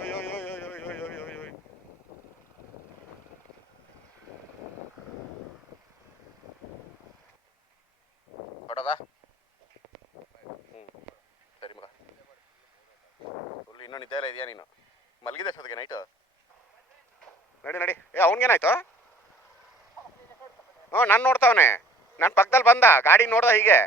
ಓಯ್ ಓಯ್ ಓಯ್ ಓಯ್ ಓಯ್ ಓಯ್ ಓಯ್ ಓಯ್. ಹೊಡೋದಾ? ಹ್ಞೂ ಸರಿ ಮಗ. ಫುಲ್ ಇನ್ನೂ ನಿದ್ದೆ ಎಲ್ಲ ಇದೆಯಾ ನೀನು? ಮಲಗಿದೆ ಅಷ್ಟೊತ್ತಿಗೆ ನೈಟು? ನಡಿ ನಡಿ. ಅವ್ನಿಗೇನಾಯ್ತು? ಹ್ಞೂ ನಾನು ನೋಡ್ತಾವನೆ. ನನ್ನ ಪಕ್ಕದಲ್ಲಿ ಬಂದ ಗಾಡಿ ನೋಡ್ದ ಹೀಗೆ.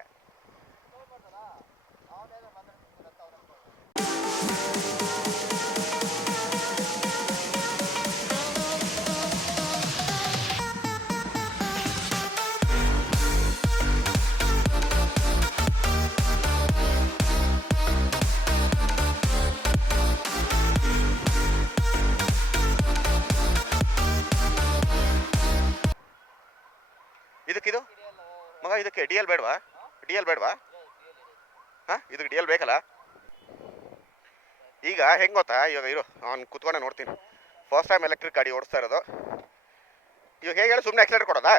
ಇದಕ್ಕಿದು ಮಗ, ಇದಕ್ಕೆ ಡಿ ಎಲ್ ಬೇಡವಾ? ಡಿ ಎಲ್ ಬೇಡವಾ? ಹಾಂ, ಇದಕ್ಕೆ ಡಿ ಎಲ್ ಬೇಕಲ್ಲ. ಈಗ ಹೆಂಗೆ ಗೊತ್ತಾ, ಇವಾಗ ಇರು ಅವ್ನು ಕುತ್ಕೊಂಡೆ ನೋಡ್ತೀನಿ. ಫಸ್ಟ್ ಟೈಮ್ ಎಲೆಕ್ಟ್ರಿಕ್ ಗಾಡಿ ಓಡಿಸ್ತಾ ಇರೋದು. ಇವಾಗ ಹೇಗೆ ಹೇಳಿ, ಸುಮ್ಮನೆ ಆಕ್ಸಿಲೇಟರ್ ಕೊಡೋದಾ?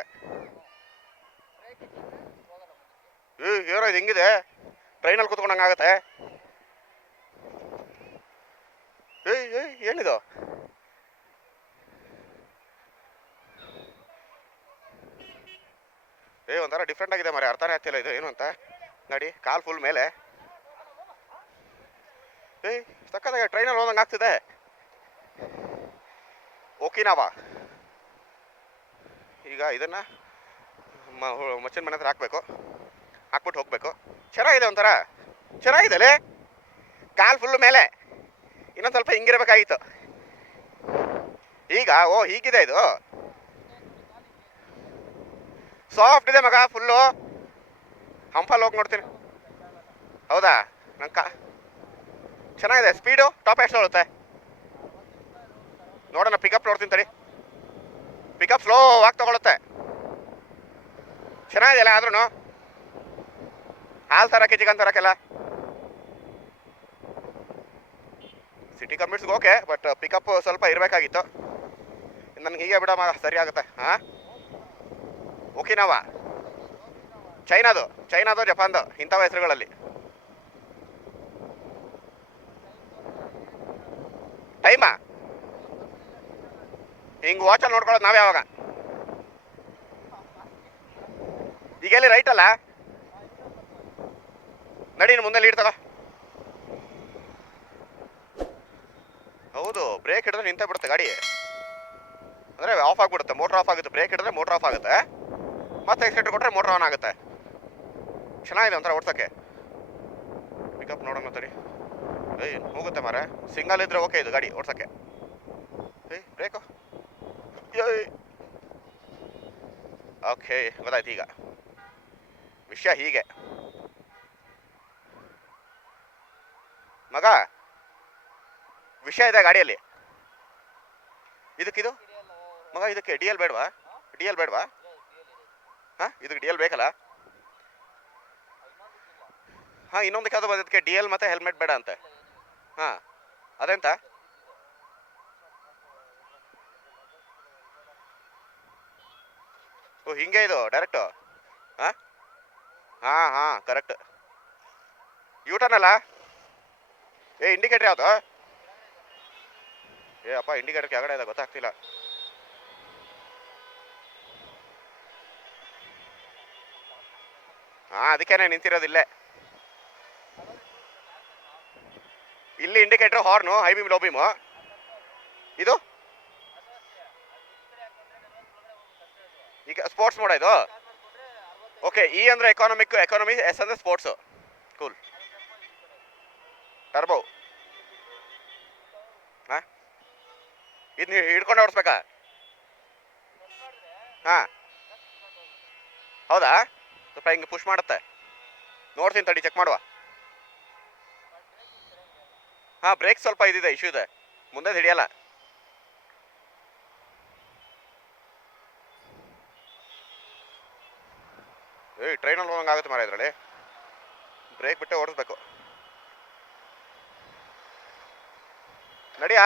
ಏನೋ ಇದು ಹಿಂಗಿದೆ, ಟ್ರೈನಲ್ಲಿ ಕುತ್ಕೊಂಡಂಗೆ ಆಗುತ್ತೆ. ಏನಿದು? ಒಂಥರ ಡಿಫ್ರೆಂಟ್ ಆಗಿದೆ ಮರೆ, ಅರ್ಥನೇ ಆಗ್ತಿಲ್ಲ ಇದು ಏನು ಅಂತ. ನೋಡಿ ಕಾಲ್ ಫುಲ್ ಮೇಲೆ. ಸಕ್ಕತ್ತಾಗಿ ಟ್ರೈನಲ್ಲಿ ಹೋದಂಗೆ ಆಗ್ತಿದೆ. ಓಕಿನಾವಾ. ಈಗ ಇದನ್ನು ಮಚ್ಚಿನ ಮನೆ ಹತ್ರ ಹಾಕಬೇಕು, ಹಾಕ್ಬಿಟ್ಟು ಹೋಗಬೇಕು. ಚೆನ್ನಾಗಿದೆ, ಒಂಥರ ಚೆನ್ನಾಗಿದೆ ಅಲ್ಲೇ. ಕಾಲ್ ಫುಲ್ಲು ಮೇಲೆ, ಇನ್ನೊಂದು ಸ್ವಲ್ಪ ಹಿಂಗಿರ್ಬೇಕಾಗಿತ್ತು. ಈಗ ಹೀಗಿದೆ ಇದು. ಸಾಫ್ಟ್ ಇದೆ ಮಗ, ಫುಲ್ಲು ಹಂಪಲ್ಲಿ ಹೋಗಿ ನೋಡ್ತೀನಿ. ಹೌದಾ? ಚೆನ್ನಾಗಿದೆ. ಸ್ಪೀಡು ಟಾಪ್ ಎಷ್ಟು ಹೋಗುತ್ತೆ ನೋಡೋಣ. ಪಿಕಪ್ ನೋಡ್ತೀನಿ ತಡಿ. ಪಿಕಪ್ ಸ್ಲೋ ಆಗಿ ತಗೊಳುತ್ತೆ. ಚೆನ್ನಾಗಿದೆಯಲ್ಲ. ಆದ್ರೂ ಹಾಲು ತರಕ್ಕೆ ಚಿಕನ್ ತರಕ್ಕೆಲ್ಲ ಸಿಟಿ ಕಮ್ಯೂಟ್ಸ್ಗೆ ಓಕೆ, ಬಟ್ ಪಿಕಪ್ ಸ್ವಲ್ಪ ಇರಬೇಕಾಗಿತ್ತು. ನನಗೆ ಹೀಗೆ ಬಿಡ ಸರಿ ಆಗುತ್ತೆ. ಹಾಂ, ಓಕಿನಾವಾ. ಚೈನಾದು ಜಪಾನ್ದು ಇಂಥವ ಹೆಸರುಗಳಲ್ಲಿ. ಟೈಮಾ ಹಿಂಗೆ ವಾಚಲ್ಲಿ ನೋಡ್ಕೊಳ್ಳೋದು ನಾವೇ ಯಾವಾಗ? ಈಗೆಲ್ಲಿ ರೈಟ್ ಅಲ್ಲ? ನಡಿ ಮುಂದೆ ಲೀಡ್ ತಗೋ. ಹೌದು, ಬ್ರೇಕ್ ಹಿಡಿದ್ರೆ ನಿಂತ ಬಿಡುತ್ತೆ ಗಾಡಿ. ಅಂದರೆ ಆಫ್ ಆಗಿಬಿಡುತ್ತೆ, ಮೋಟ್ರ್ ಆಫ್ ಆಗುತ್ತೆ. ಬ್ರೇಕ್ ಹಿಡಿದ್ರೆ ಮೋಟ್ರ್ ಆಫ್ ಆಗುತ್ತೆ, ಮತ್ತೆ ಎಕ್ಸಿಲೇಟರ್ ಕೊಟ್ಟರೆ ಮೋಟ್ರ್ ಆನ್ ಆಗುತ್ತೆ. ಚೆನ್ನಾಗಿದೆ ಒಂಥರ ಓಡ್ಸೋಕ್ಕೆ. ಪಿಕಪ್ ನೋಡೋಣ ತಡಿ. ಹೋಗುತ್ತೆ ಮಾರ. ಸಿಂಗಲ್ ಇದ್ರೆ ಓಕೆ ಇದು ಗಾಡಿ ಓಡ್ಸೋಕ್ಕೆ. ಬ್ರೇಕು. ಓಕೆ, ಗೊತ್ತಾಯ್ತು. ಈಗ ವಿಷಯ ಹೀಗೆ ಮಗ, ವಿಷಯ ಇದೆ ಗಾಡಿಯಲ್ಲಿ. ಇದಕ್ಕಿದು ಮಗ, ಇದಕ್ಕೆ ಡಿ ಎಲ್ ಬೇಡವಾ? ಡಿ ಎಲ್ ಬೇಡವಾ? ಹಾಂ, ಇದಕ್ಕೆ ಡಿ ಎಲ್ ಬೇಕಲ್ಲ. ಹಾಂ, ಇನ್ನೊಂದಕ್ಕೆ ಯಾವುದು ಬಂದದಕ್ಕೆ ಡಿ ಎಲ್ ಮತ್ತು ಹೆಲ್ಮೆಟ್ ಬೇಡ ಅಂತೆ. ಹಾಂ, ಅದೆಂತ? ಹಿಂಗೆ ಇದು ಡೈರೆಕ್ಟು. ಹಾಂ ಹಾಂ ಹಾಂ, ಕರೆಕ್ಟ್. ಯೂಟರ್ನ್ ಅಲ್ಲ? ಇಂಡಿಕೇಟರ್ ಯಾವುದು? ಅಪ್ಪ, ಇಂಡಿಕೇಟರ್ ಕೆಳಗಡೆ ಇದೆ, ಗೊತ್ತಾಗ್ತಿಲ್ಲ. ಹಾಂ, ಅದಕ್ಕೇನೆ ನಿಂತಿರೋದಿಲ್ಲೇ. ಇಲ್ಲಿ indicator, horn, high beam, low beam. ಇದು ಈಗ ಸ್ಪೋರ್ಟ್ಸ್ ಮೋಡ ಇದು. ಓಕೆ, ಇ ಅಂದರೆ ಎಕಾನಮಿ, ಎಸ್ ಅಂದರೆ ಸ್ಪೋರ್ಟ್ಸು. ಕೂಲ್. ಟರ್ಬೋ. ಹಾಂ, ಇದು ನೀವು ಹಿಡ್ಕೊಂಡು ಓಡಿಸ್ಬೇಕಾ? ಹಾಂ, ಹೌದಾ? ಸ್ವಲ್ಪ ಹಿಂಗೆ ಪುಷ್ ಮಾಡುತ್ತೆ. ನೋಡ್ತೀನಿ ತಡಿ, ಚೆಕ್ ಮಾಡುವ. ಹಾಂ, ಬ್ರೇಕ್ ಸ್ವಲ್ಪ ಇದಿದೆ, ಇಶ್ಯೂ ಇದೆ, ಮುಂದೆ ಹಿಡಿಯಲ್ಲ. ಟ್ರೈನಲ್ಲಿ ಹೋಗಂಗೆ ಆಗುತ್ತೆ ಮಾರ ಇದರಲ್ಲಿ. ಬ್ರೇಕ್ ಬಿಟ್ಟೆ ಓಡಿಸ್ಬೇಕು. ನಡಿಯಾ,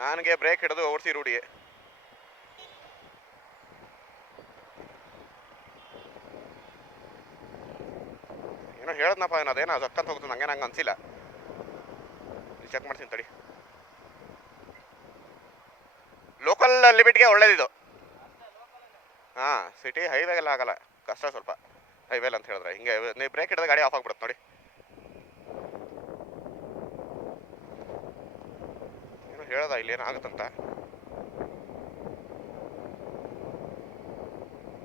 ನನಗೆ ಬ್ರೇಕ್ ಹಿಡಿದು ಓಡಿಸಿ ರೂಢಿ. ಏನೋ ಹೇಳದ್ನಪ್ಪ, ಅದೇನೋ ಸಕ್ಕಂತ ಹೋಗ್ತದೆ, ನಂಗೆ ಅನ್ಸಿಲ್ಲ. ಚೆಕ್ ಮಾಡ್ತೀನಿ ತಡಿ. ಲೋಕಲ್ ಲಿಮಿಟ್ಗೆ ಒಳ್ಳೇದಿದು. ಹಾಂ, ಸಿಟಿ ಹೈವೇಗೆಲ್ಲ ಆಗಲ್ಲ, ಕಷ್ಟ ಸ್ವಲ್ಪ. ಹೈವೇಲ್ ಅಂತ ಹೇಳಿದ್ರೆ ಹಿಂಗೆ ನೀವು ಬ್ರೇಕ್ ಹಿಡಿದ್ರೆ ಗಾಡಿ ಆಫ್ ಆಗ್ಬಿಡುತ್ತೆ ನೋಡಿ. ಏನು ಹೇಳ್ದ ಇಲ್ಲಿ ಏನಾಗುತ್ತಂತ.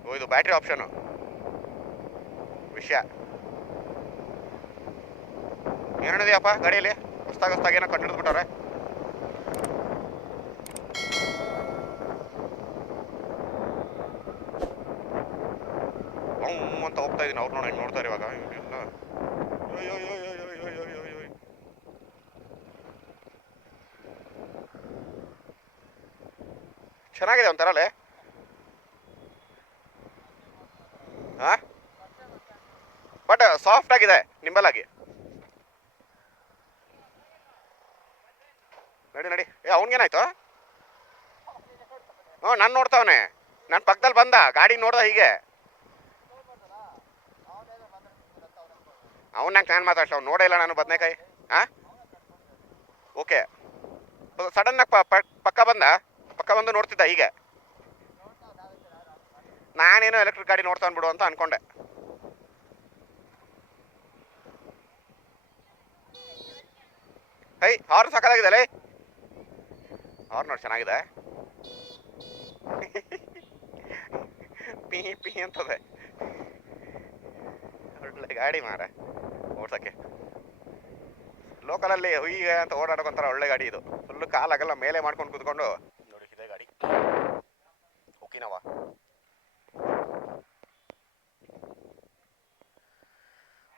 ಓ, ಇದು ಬ್ಯಾಟ್ರಿ ಆಪ್ಷನು ವಿಷಯ. ಏನಿದೆಯಪ್ಪ ಗಾಡಿಯಲ್ಲಿ ಹೊಸ್ದಾಗಿ ಏನೋ ಕಟ್ಟಿಡ್ಬಿಟ್ಟವ್ರೆ. ಅಂತ ಹೋಗ್ತಾ ಇದೀನಿ, ಅವ್ರು ನೋಡಿ ನೋಡ್ತಾರೆ ಇವಾಗ. ಎಲ್ಲ ಚೆನ್ನಾಗಿದೆ ಒಂಥರಲ್ಲೇ. ಹಾ, ಬಟ್ ಸಾಫ್ಟ್ ಆಗಿದೆ, ನಿಂಬಲ್ ಆಗಿ. ನಡಿ. ಅವನಿಗೇನಾಯ್ತು? ಹ್ಞೂ, ನಾನು ನೋಡ್ತಾವನೆ. ನನ್ನ ಪಕ್ಕದಲ್ಲಿ ಬಂದ, ಗಾಡಿ ನೋಡ್ದ ಹೀಗೆ. ಅವನಾಗ ನಾನು ಮಾತಾಡ್ಸ, ಅವ್ನು ನೋಡೇ ಇಲ್ಲ ನಾನು ಬದನೇಕಾಯಿ. ಹಾಂ, ಓಕೆ. ಸಡನ್ನಾಗಿ ಪಕ್ಕ ಬಂದು ನೋಡ್ತಿದ್ದ ಹೀಗೆ. ನಾನೇನೋ ಎಲೆಕ್ಟ್ರಿಕ್ ಗಾಡಿ ನೋಡ್ತಾನೆ ಬಿಡು ಅಂತ ಅನ್ಕೊಂಡೆ. ಹಾರ್ನ್ ಸಾಕಾಗಿದೆ. ಹಾರ್ನ್ ನೋಡಿ ಚೆನ್ನಾಗಿದೆ. ಪಿ ಅಂತದೆ. ಒಳ್ಳೆ ಗಾಡಿ ಮಾರ ಓಡ್ಸಕ್ಕೆ. ಲೋಕಲಲ್ಲಿ ಹುಯ್ಯ ಅಂತ ಓಡಾಡೋಕೊಂಥರ ಒಳ್ಳೆ ಗಾಡಿ ಇದು. ಫುಲ್ಲು ಕಾಲಾಗೆಲ್ಲ ಮೇಲೆ ಮಾಡ್ಕೊಂಡು ಕೂತ್ಕೊಂಡು ನೋಡಿ. ಇದೇ ಗಾಡಿ ಒಕಿನವಾ.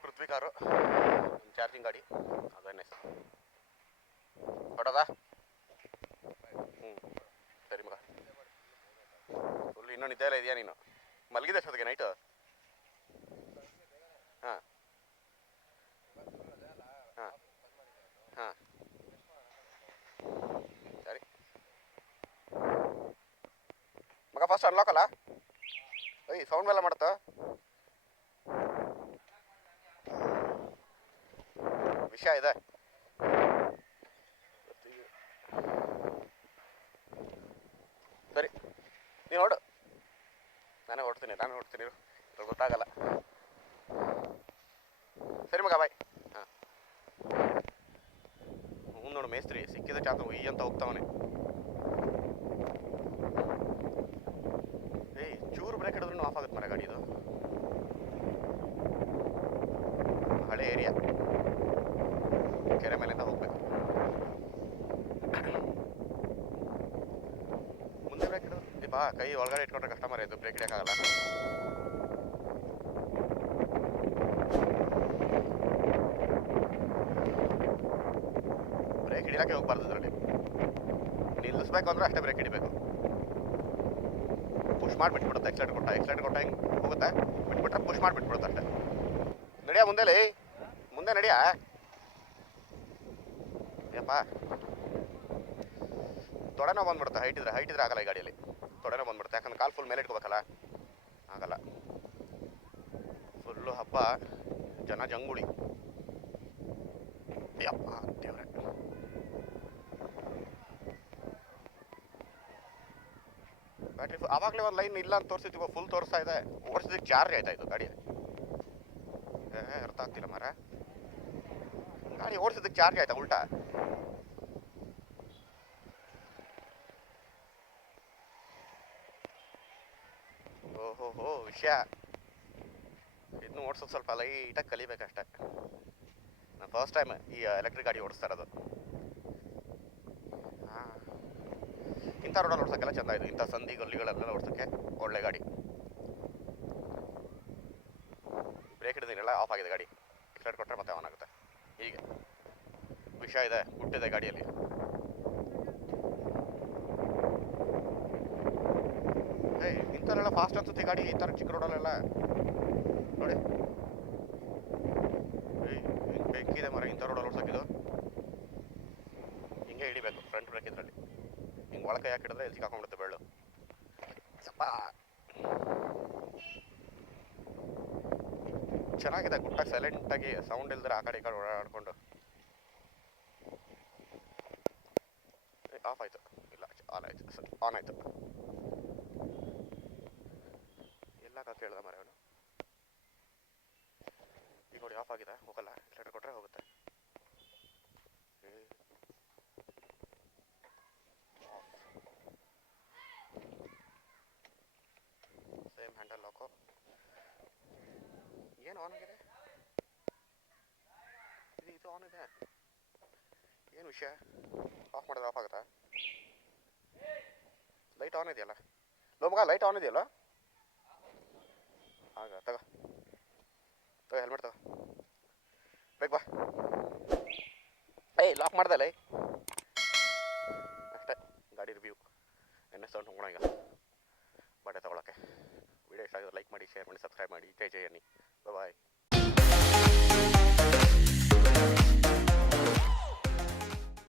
ಪೃಥ್ವಿ ಕಾರು, ಚಾರ್ಜಿಂಗ್ ಗಾಡಿ. ಅದನ್ನೇ ಹೊಡೋದಾ? ಸರಿ ಮಗ. ಫುಲ್ ಇನ್ನೂ ನಿದ್ದೆ ಎಲ್ಲ ಇದೆಯಾ ನೀನು? ಮಲಗಿದೆ ಅಷ್ಟೊತ್ತಿಗೆ ನೈಟು? ಹಾಂ ಸರಿ ಮಗ. ಫಸ್ಟ್ ಅನ್ಲಾಕ್ ಅಲ್ಲ? ಸೌಂಡ್ ಮೇಲೆ ಮಾಡುತ್ತಾ? ವಿಷಯ ಇದೆ. ಸರಿ, ನೀನು ಹೊಡು. ನಾನೇ ಹೊಡ್ತೀನಿ ಗೊತ್ತಾಗಲ್ಲ. ಸರಿ ಮಗ, ಬಾಯ್. ಹಾಂ, ನೋಡು ಮೇಸ್ತ್ರಿ ಸಿಕ್ಕಿದ ಚಾತು ಈ ಅಂತ ಹೋಗ್ತಾವನೆ. ಚೂರು ಬ್ರೇಕ್ ಹಿಡಿದ್ರೂ ಆಫ್ ಆಗುತ್ತೆ ಮರ ಗಾಡಿ. ಇದು ಹಳೆ ಏರಿಯಾ, ಕೆರೆ ಮೇಲಿಂದ ಹೋಗ್ಬೇಕು. ಮುಂದೆ ಬ್ರೇಕ್ ಹಿಡಿದು ಬಾ, ಕೈ ಒಳಗಡೆ ಇಟ್ಕೊಂಡ್ರೆ ಕಸ್ಟಮರ್ ಇದು ಬ್ರೇಕ್ ಹಿಡಿಯೋಕ್ಕಾಗಲ್ಲ. ಬ್ರೇಕ್ ಹಿಡಿಯೋಕ್ಕೆ ಹೋಗ್ಬಾರ್ದು ಇದರಲ್ಲಿ. ನಿಲ್ಲಿಸ್ಬೇಕು ಅಂದ್ರೆ ಅಷ್ಟೇ ಬ್ರೇಕ್ ಹಿಡಿಬೇಕು. ಪುಷ್ ಮಾಡಿಬಿಟ್ಬಿಡುತ್ತೆ. ಎಕ್ಸಲೇಟರ್ ಕೊಟ್ಟ ಹಿಂಗೆ ಹೋಗುತ್ತೆ, ಬಿಟ್ಬಿಟ್ರೆ ಪುಷ್ ಮಾಡಿಬಿಟ್ಬಿಡುತ್ತೆ ಅಷ್ಟೇ. ನಡಿಯಾ ಮುಂದೆ ನಡಿಯಾ. ಯಪ್ಪ, ತೊಡೆನೋ ಬಂದ್ಬಿಡುತ್ತೆ. ಹೈಟ್ ಇದ್ರೆ ಆಗಲ್ಲ ಈ ಗಾಡಿಯಲ್ಲಿ. ತೊಡೆನೋ ಬಂದ್ಬಿಡುತ್ತೆ, ಯಾಕಂದ್ರೆ ಕಾಲು ಫುಲ್ ಮೇಲೆ ಇಟ್ಕೋಬೇಕಲ್ಲ, ಆಗಲ್ಲ. ಫುಲ್ಲು ಹಬ್ಬ, ಜನ ಜಂಗುಳಿ. ಯಪ್ಪ ದೇವ್ರೆ. ಬ್ಯಾಟ್ರಿ ಆವಾಗಲೇ ಒಂದು ಲೈನ್ ಇಲ್ಲ ಅಂತ ತೋರಿಸಿದ್ವಿ, ಫುಲ್ ತೋರಿಸ್ತಾ ಇದೆ. ಓಡಿಸಿದಕ್ಕೆ ಚಾರ್ಜ್ ಆಯ್ತಾ ಇದು ಗಾಡಿ? ಅರ್ಥ ಆಗ್ತಿಲ್ಲ ಮರ. ಗಾಡಿ ಓಡಿಸಿದಕ್ಕೆ ಚಾರ್ಜ್ ಆಯ್ತಾ ಉಲ್ಟಾ? ಓಹೋ ವಿಷಯ. ಇದನ್ನು ಓಡಿಸೋದು ಸ್ವಲ್ಪ ಲೈಟಾಗಿ ಕಲಿಬೇಕಷ್ಟೆ. ನಾನು ಫಸ್ಟ್ ಟೈಮ್ ಈ ಎಲೆಕ್ಟ್ರಿಕ್ ಗಾಡಿ ಓಡಿಸ್ತಾ ಇರೋದು. ಹಾಂ, ಇಂಥ ರೋಡಲ್ಲಿ ಓಡಿಸೋಕ್ಕೆಲ್ಲ ಚೆಂದ ಇದು. ಇಂಥ ಸಂಧಿ ಗಲ್ಲಿಗಳೆಲ್ಲ ಓಡಿಸೋಕ್ಕೆ ಒಳ್ಳೆ ಗಾಡಿ. ಬ್ರೇಕ್ ಹಿಡಿದಿನೆಲ್ಲ ಆಫ್ ಆಗಿದೆ ಗಾಡಿ. ಎಕ್ಸಲೇಟರ್ ಕೊಟ್ಟರೆ ಮತ್ತೆ ಆನ್ ಆಗುತ್ತೆ. ಹೀಗೆ ವಿಷಯ ಇದೆ, ಹುಟ್ಟಿದೆ ಗಾಡಿಯಲ್ಲಿ. ಇಂಥಲ್ಲೆಲ್ಲ ಫಾಸ್ಟ್ ಅನ್ಸುತ್ತೆ ಗಾಡಿ, ಈ ಥರ ಚಿಕ್ಕ ರೋಡಲ್ಲೆಲ್ಲ ನೋಡಿ. ಬೆಂಕಿದೆ ಮರ ಇಂಥ ರೋಡಲ್ಲಿ ಓಡಿಸೋಕಿದು. ಹಿಂಗೆ ಹಿಡಿಬೇಕು ಫ್ರಂಟ್ ಬ್ರೇಕ್ ಇದರಲ್ಲಿ. ಹಿಂಗೆ ಒಳಗೆ ಯಾಕೆ ಹಿಡಿದ್ರೆ ಎಲ್ಲಿ ಸಿಕ್ಕಾಕೊಂಡ್ಬಿಡುತ್ತೆ ಬೆಳ್ಳು. ಸ್ವಲ್ಪ ಚೆನ್ನಾಗಿದೆ, ಗುಟ್ಟಾಗಿ ಸೈಲೆಂಟಾಗಿ ಸೌಂಡ್ ಇಲ್ದ್ರೆ ಆ ಕಡೆ ಈ ಕಡೆ ಓಡಾಡ್ಕೊಂಡು. ಆಫ್ ಆಯಿತು. ಇಲ್ಲ ಆನ್ ಆಯಿತು. ಸರಿ ಆನ್ ಆಯಿತು. ಎಲ್ಲ ಕಾಕೆ ಹೇಳ್ದ ಮರ ಅವನು. ಈಗ ನೋಡಿ ಆಫ್ ಆಗಿದೆ, ಹೋಗಲ್ಲ. ಎಕ್ಸಲೇಟರ್ ಕೊಟ್ಟರೆ ಹೋಗುತ್ತೆ. Same handle lock. ಏನು ಆನ್ ಆಗಿದೆ? ಇದು ಆನ್ ಇದೆ. ಏನು ವಿಷಯ? ಆಫ್ ಮಾಡಿದ್ರೆ ಆಫ್ ಆಗುತ್ತಾ? ಲೈಟ್ ಆನ್ ಇದೆಯಲ್ಲ. ಲೋ ಮಗ, ಲೈಟ್ ಆನ್ ಇದೆಯಲ್ಲ. ಆಗ ತಗೋ ಹೆಲ್ಮೆಟ್ ತಗೋ. ಬೇಗ ಬಾ. ಏಯ್ ಲಾಕ್ ಮಾಡ್ದಲ್ಲ. ಅಷ್ಟೇ ಗಾಡಿ ರಿವ್ಯೂ. ಎಣ್ಣೆ ಸೌಂಡ್ ಹೋಗೋಣ ಈಗ ಬಟ್ಟೆ ತೊಗೊಳಕ್ಕೆ. ವಿಡಿಯೋ ಇಷ್ಟ ಆಗಿದ್ರೆ ಲೈಕ್ ಮಾಡಿ, ಶೇರ್ ಮಾಡಿ, ಸಬ್ಸ್ಕ್ರೈಬ್ ಮಾಡಿ. ಜೈ ಅನ್ನಿ. ಬಾಯ್.